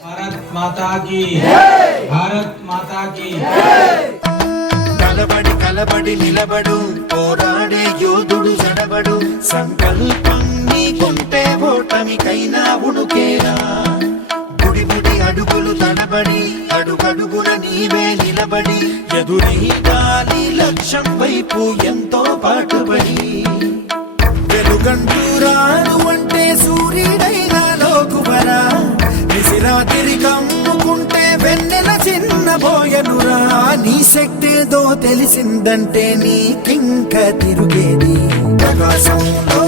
भारत माता की भारत माता की కలబడి కలబడి నిలబడు పోరాడే యోధుడు జడబడు సంకల్పం నీకుంటే ఓటమికైనా ఉడుకేరా గుడి గుడి అడుగులు తడబడి అడుగడుగున నీవే నిలబడి ఎదురీదాని లక్ష్యం వైపు ఎంతో పాటుబడి వెలుగంటూ రాను అంటే సూర్యుడైనా లోకువరా నిసిరాతిరి కమ్ముకుంటే వెన్నెల చిన్నబోయనురా నీ శక్తేదో తెలిసిందంటే నీకింక తిరుగేది ఆకాశంలో